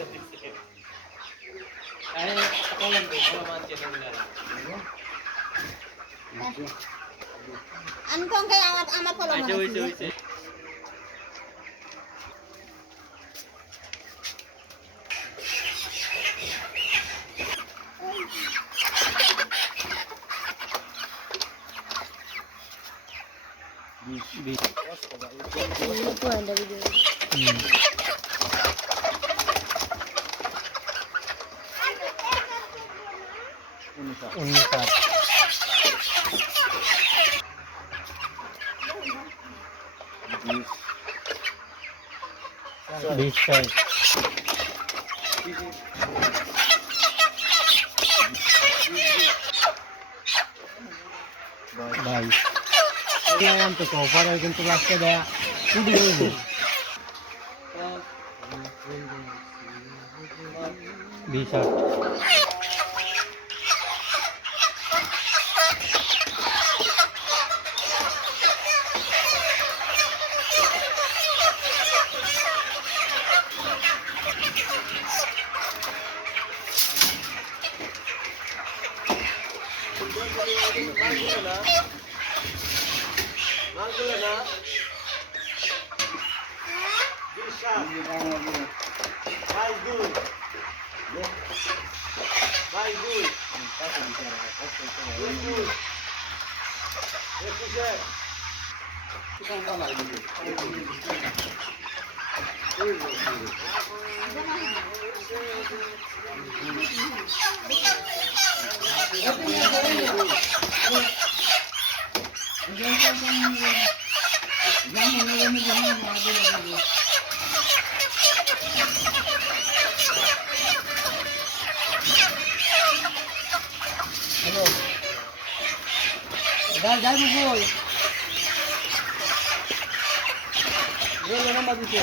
Ay, ako lang po, ako naman tinong na lang. Antong kay amat ko lang Ay, mga Ini po ang dari dia. Unikat. Bisay. Bye. Kailangan to ko para kung tulas ka daya. Hindi mo. Bisa. Mangkula na. Bisa. Bye good. Bye good. Good good. Represent. Hello. Dal boy. Dal naman dito.